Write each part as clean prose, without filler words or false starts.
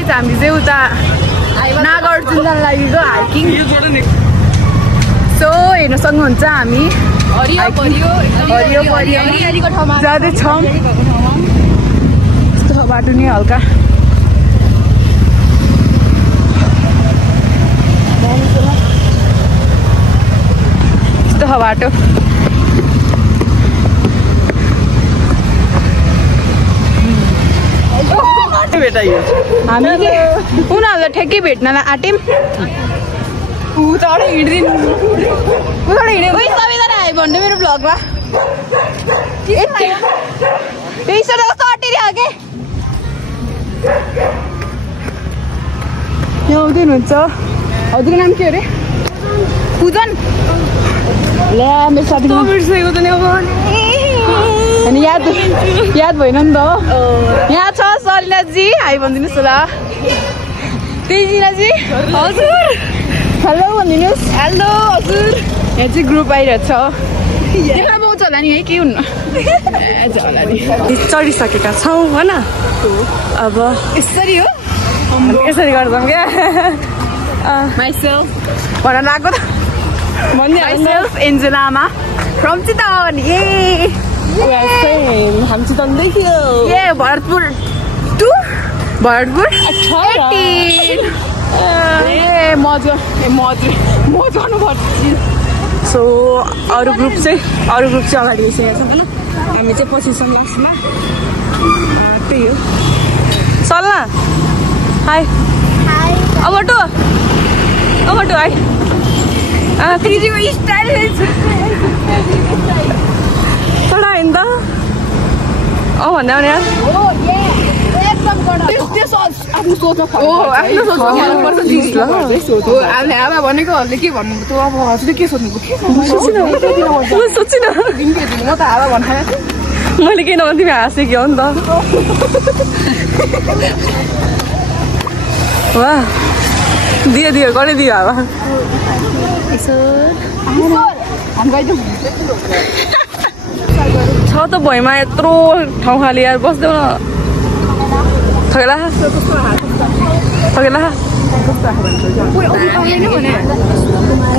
Guys हामी चाहिँ उता नागार्जुन जान लागेको हाइकिङ। सो हेर्न सक्नुहुन्छ हामी जाँदैछौँ। यस्तो बाटो नि हल्का यस्तो बाटो। हामीले उनीहरूलाई ठ्याक्कै भेट्नलाई आँट्यौँ। उताबाट हिँड्दिनु सबैजना आयो भन्नु मेरो भ्लगमा कस्तो अटेरियो के यहाँ आउँदै हुनुहुन्छ। हजुरको नाम के अरे? पूजन। ल्या मेरो साथीको अनि याद भएन नि त। यहाँ छ सलिनाजी, हाई भनिदिनुहोस् होला। तेजिनाजी हजुर हेलो भनिदिनुहोस्। हेलो हजुर। यहाँ चाहिँ ग्रुप आइरहेको छ। देख्न पाउँछ होला नि है के हुन्न होला नि। चढिसकेका छौँ होइन। अब यसरी हो यसरी गर्छौँ क्या माइसेल्फ भन्न लाग्यो त। माइसेल्फ एन्जेलामा फ्रम चितवन। हामी चितवनदेखि हो। भरतपुर टु भरतपुर 18 मजा गर्नुपर्छ। सो अरू ग्रुप चाहिँ अगाडि गइसकेको छ होइन। हामी चाहिँ पछि छौँ लास्टमा। त्यही हो। सल्ला हाई अबटो हाई। चढा होइन त भन्दा भने आफ्नो भनेकोहरूले के भन्नु त। अब हजुरले के सोध्नु? सोचिन म त हावा भन्नु मैले केही नभन्नु तिमी हाँसेँ कि हो नि त। वा दियो गरिदियो हावा। छ त भुइँमा यत्रो ठाउँ खाली यार बस्देऊ न। थगेला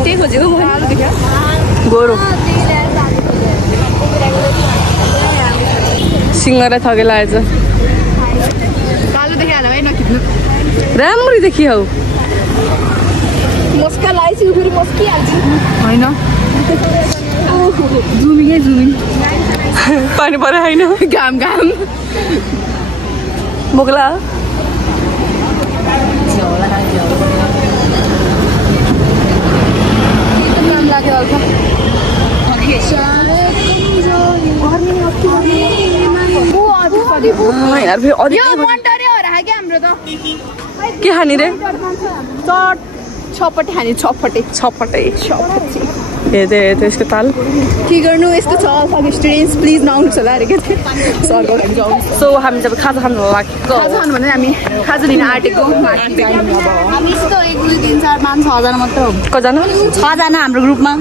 त्यही खोजेको गोरो सिङ्गरा थगेला आएछ। राम्ररी देखिहौ। मस्का लगाएपछि फेरि मस्किहाल्छ होइन। जुमिङ पानी परे होइन। घाम बोक्ला लाग्यो हल्का। के खाने रे? छपटे यसको ताल के गर्नु? यस्तो छ स्टुडेन्ट्स प्लिज नआउनुहोस् होला अरे के सरको। सो हामी जब खाजा खानु लाग्यो। खाजा खानु भने हामी खाजा लिन आँटेको। हामी यस्तो 1 2 3 4 5 6 जना मात्र हो। कजना? 6 जना हाम्रो ग्रुपमा।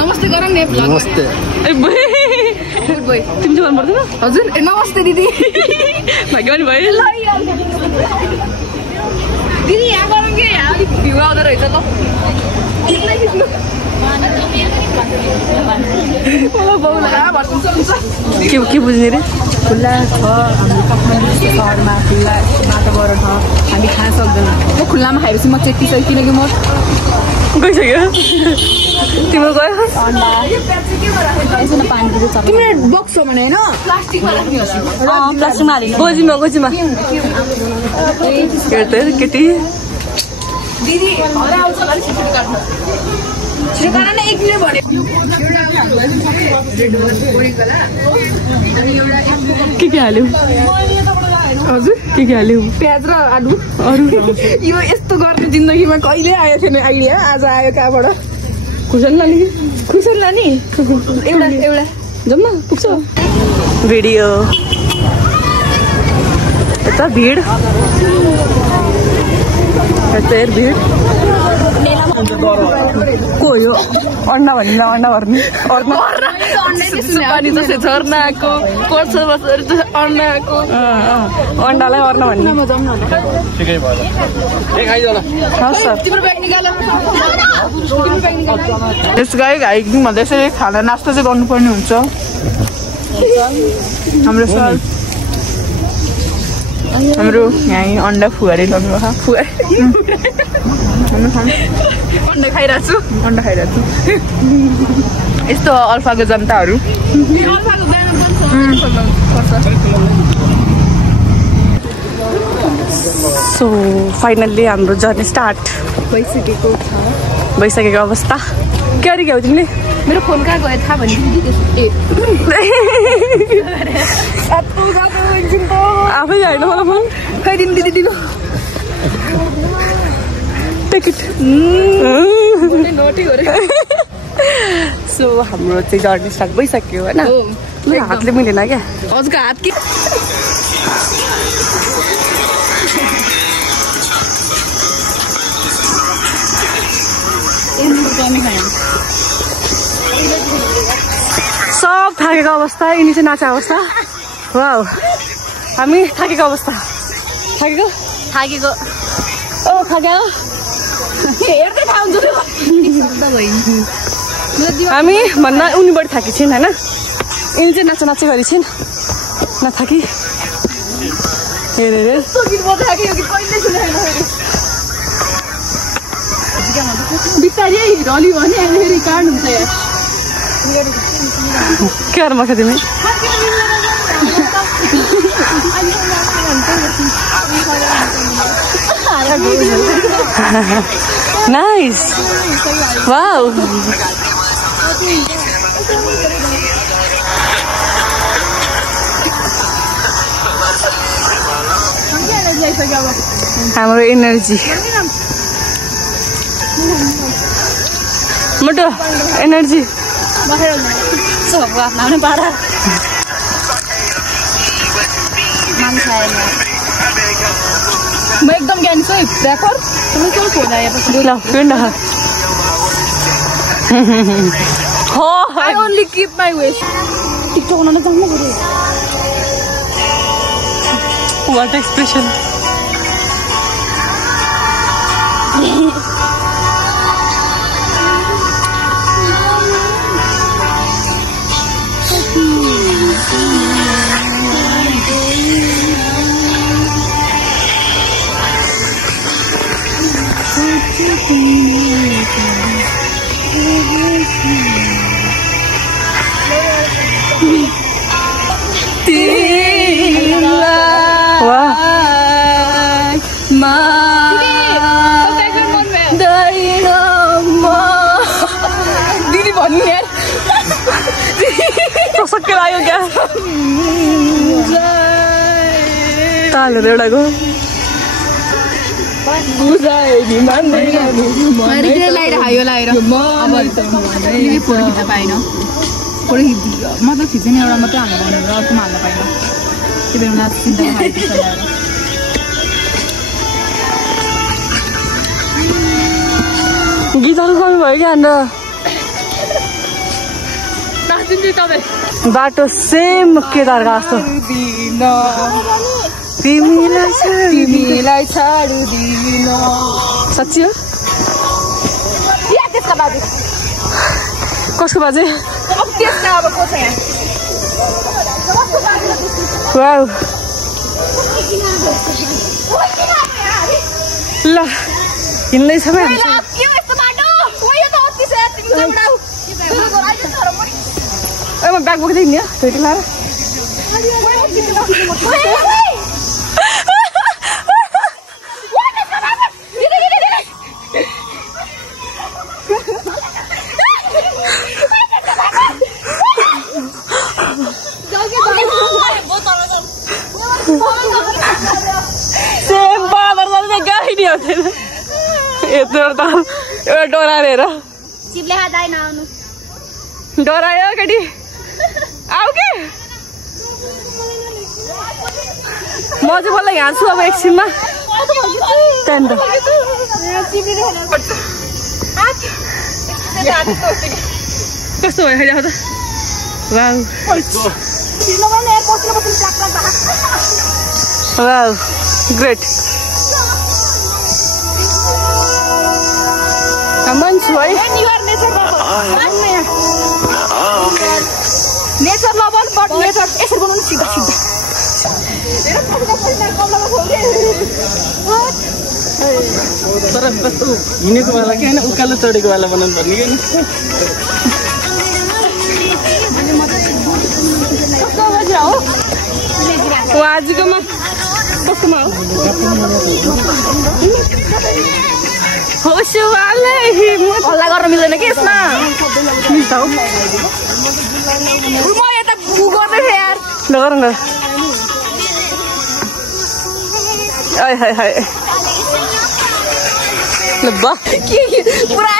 नमस्ते गरौँ नि। नमस्ते। तिमी चाहिँ गर्नु पर्दैन? हजुर नमस्ते दिदी। भाग्यवान भयो दिदी। यहाँ गरौँ कि यहाँ अलिक भ्यू आउँदो रहेछ त। के बुझ्ने रे? खुल्ला छ हाम्रो काठमाडौँ सहरमा। खुल्ला बाटोबाट छ हामी खान सक्दैनौँ। म खुल्लामा खाएपछि म चेकिसक्यो किनकि म गइसक्यो। तिम्रो गयो तिम्रो बक्स हो भने होइन प्लास्टिकमा राख्ने हो। प्लास्टिकमा हाल्ने गोजीमा हेर्दै केटी दिदी आउँछ अलिक छिटो काट्नु। छिटो काट न 1 मिनेट भने के हाल्यौ? हजुर के हाल्यौ? प्याज र आलु। अरू यो यस्तो गर्ने जिन्दगीमा कहिले आएको थिएन आइडिया। आज आयो कहाँबाट? खुर्सानी लाने एउटा जम्मा पुग्छ। भिडियो यता भिड को यो? अन्डा भनिन्छ अन्डा भर्ने पानी जस्तै झर्नाको पर्छ अन्डाको अन्डालाई अर्न भन्ने यस गाई हाइकिङ भन्दा यसरी खाना नास्ता चाहिँ गर्नुपर्ने हुन्छ हाम्रो यहाँ अन्डा फुहारी लग्नु अन्डा खाइरहेको छु यस्तो अल्फाको जनताहरू सो फाइनल्ली हाम्रो जर्नी स्टार्ट भइसकेको अवस्था के अरे क्या हो तिमीले मेरो फोन कहाँ गयो थाहा भने आफै होइन मलाई फोन खाइदिनु दिदी दिनु सो हाम्रो चाहिँ जर्नी स्टार्ट भइसक्यो होइन हातले मिलेन क्या हजुरको हात के सब थाकेको अवस्था यिनी चाहिँ नाचेको अवस्था वाउ हामी थाकेको अवस्था थाकेको ओ थाक्यो हेर्दै थाहा हुन्छ हामी भन्दा उनी बढी थाकी छिन् होइन यिनी चाहिँ नाच्दै गरी छिन् नथाकी हेरेर बिस्तारै हिरोली भने फेरि काँड हुन्छ यार के गर्नु भएको तिमी नाइस वाउ हाम्रो एनर्जी मोटो एनर्जी म एकदम ज्ञानी छु ऱ्यापर तिमी के फोन आयो ल पिन्ड हो I only keep my West TikTok बनाउन जान्नु पर्यो व्हाट एक्सप्रेसन दिदी भन्नु यार सक्के लाग्यो क्या तालहरू एउटाको फोटो खिच्न पाएन फोटो मतलब खिच्ने एउटा मात्रै हाल्नु पाउने अर्कोमा हाल्न पाएन त्यो बेला गीतहरू कमी भयो क्या हाम्रो बाटो सेम केदार जस्तो तिमीलाई छाड्दिन साँच्ची हो त्यसका बाजे कसको बाजे त्यसका अब को छ यहाँ वाउ ल हिँड्दैछ भाइ म ब्याग बोक्दै हिँड्ने धोती लाएर एउटा डराएर डरायो केटी आऊ के म चाहिँ बल्ल हाँस्छु अब एकछिनमा कस्तो भयो खै त Wow. Wow. Great. Come on, Sway. Nature lover, but nature is going to see the तर कस्तो हिँडेको वाला के हैन उकालो चढेको वाला बनाउनु पर्ने के आजकोमा कस्तोमा हो शिवाले हल्ला गर्न मिल्दैन के यसमा मिल्छ हौ म यता गर्दै थिएँ यार ल गर न आय हाय हाय ल बा पुरा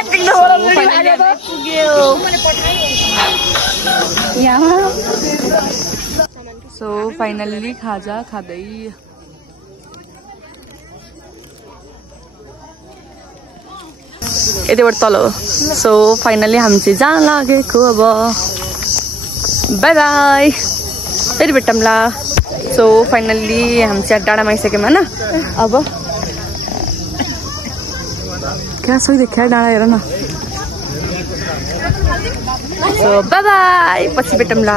सो फाइनली खाजा खाँदै यतिबाट तल हो सो फाइनली हामी चाहिँ जान लागेको अब बाई बाई फेरि भेटौँला सो फाइनली हामी चाहिँ डाँडामा आइसक्यौँ होइन अब क्या सोइदियो क्या डाँडा हेर न सो बाई बाई पछि भेटौँला